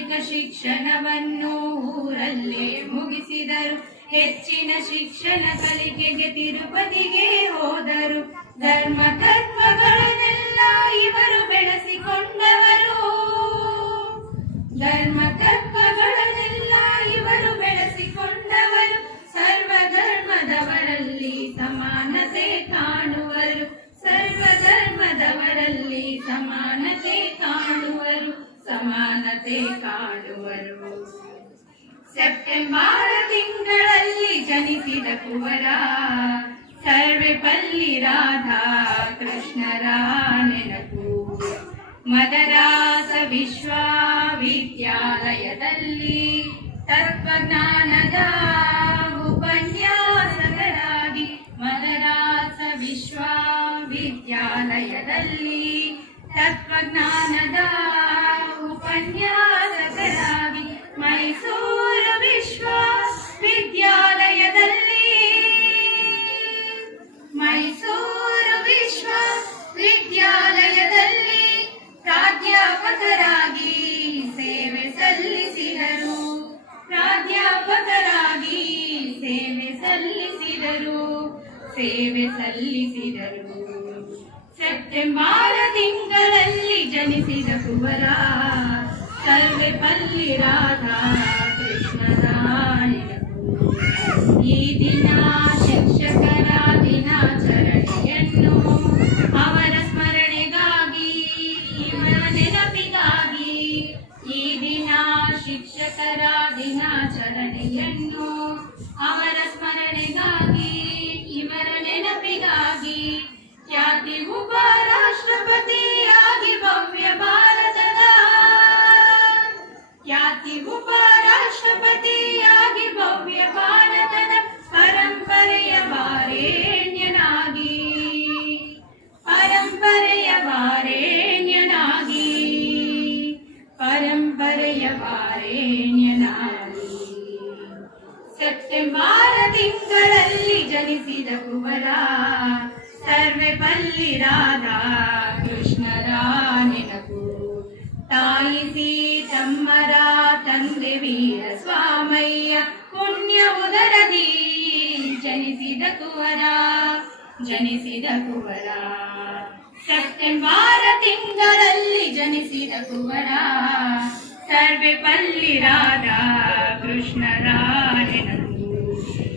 ಪ್ರಾಥಮಿಕ ಶಿಕ್ಷಣವನ್ನು ಊರಲ್ಲೇ ಮುಗಿಸಿದರು. ಹೆಚ್ಚಿನ ಶಿಕ್ಷಣ ಕಲಿಕೆಗೆ ತಿರುಪತಿಗೆ ಹೋದರು. ಧರ್ಮ ತತ್ವಗಳನ್ನೆಲ್ಲ ಇವರು ಬೆಳೆಸಿಕೊಂಡವರು. ಧರ್ಮ ತತ್ವಗಳನ್ನೆಲ್ಲ ಇವರು ಬೆಳೆಸಿಕೊಂಡವರು. ಸರ್ವಧರ್ಮದವರಲ್ಲಿ ಸಮಾನತೆ ಕಾಣುವರು. ಸರ್ವಧರ್ಮದವರಲ್ಲಿ ಸಮಾನತೆ ಕಾಣುವರು. ಸಮಾನತೆ ಕಾಣುವರು. ಸೆಪ್ಟೆಂಬರ್ ತಿಂಗಳಲ್ಲಿ ಜನಿಸಿದ ಕುವರ ಸರ್ವೇಪಲ್ಲಿ ರಾಧಾ ಕೃಷ್ಣರ ನೆನಪು. ಮದರಾಸ ವಿಶ್ವವಿದ್ಯಾಲಯದಲ್ಲಿ ತತ್ವಜ್ಞಾನದ ಉಪನ್ಯಾಸಕರಾಗಿ. ಮದರಾಸ ವಿಶ್ವವಿದ್ಯಾಲಯದಲ್ಲಿ ತತ್ವಜ್ಞಾನದ ಉಪನ್ಯಾಸಕರಾಗಿ. ಮೈಸೂರು ವಿಶ್ವವಿದ್ಯಾಲಯದಲ್ಲಿ ಮೈಸೂರು ವಿಶ್ವವಿದ್ಯಾಲಯದಲ್ಲಿ ಪ್ರಾಧ್ಯಾಪಕರಾಗಿ ಸೇವೆ ಸಲ್ಲಿಸಿದರು. ಪ್ರಾಧ್ಯಾಪಕರಾಗಿ ಸೇವೆ ಸಲ್ಲಿಸಿದರು. ಸೇವೆ ಸಲ್ಲಿಸಿದರು. ಸೆಪ್ಟೆಂಬರ್ ತಿಂಗಳಲ್ಲಿ ಜನಿಸಿದ ಕುವರ ಸರ್ವೇಪಲ್ಲಿ ರಾಧಾ ಕೃಷ್ಣರ ನೆನಪು. ಈ ದಿನ ಶಿಕ್ಷಕರ ದಿನಾಚರಣೆಯನ್ನು ಅವರ ಸ್ಮರಣೆಗಾಗಿ, ಇವರ ನೆನಪಿಗಾಗಿ. ಈ ದಿನ ಶಿಕ್ಷಕರ ದಿನಾಚರಣೆಯನ್ನು ಅವರ ಸ್ಮರಣೆಗಾಗಿ, ಇವರ ನೆನಪಿಗಾಗಿ. ಖ್ಯಾತಿ ಉಪರಾಷ್ಟ್ರಪತಿಯಾಗಿ ಭವ್ಯ ಭಾರತದ ಖ್ಯಾತಿ ಉಪರಾಷ್ಟ್ರಪತಿಯಾಗಿ ಭವ್ಯ ಭಾರತದ ಪರಂಪರೆಯ ವಾರೆಣ್ಯನಾಗಿ. ಪರಂಪರೆಯ ವಾರೆಣ್ಯನಾಗಿ. ಪರಂಪರೆಯ ವಾರೆಣ್ಯನಾಗಿ. ಸೆಪ್ಟೆಂಬರ್ ತಿಂಗಳಲ್ಲಿ ಜನಿಸಿದ ಕುವರ ಸರ್ವೇಪಲ್ಲಿ ರಾಧಾ ಕೃಷ್ಣರ ನೆನಪು. ತಾಯಿ ಸೀತಮ್ಮರ ತಂದೆ ವೀರ ಸ್ವಾಮಯ್ಯ ಪುಣ್ಯ ಉದರದಿ ಜನಿಸಿದ ಕುವರ. ಜನಿಸಿದ ಕುವರ ಸೆಪ್ಟೆಂಬರ್ ತಿಂಗಳಲ್ಲಿ ಜನಿಸಿದ ಕುವರ ಸರ್ವೇಪಲ್ಲಿ ರಾಧಾ ಕೃಷ್ಣರ ನೆನಪು.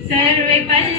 ಸರ್ವೇಪಲ್ಲಿ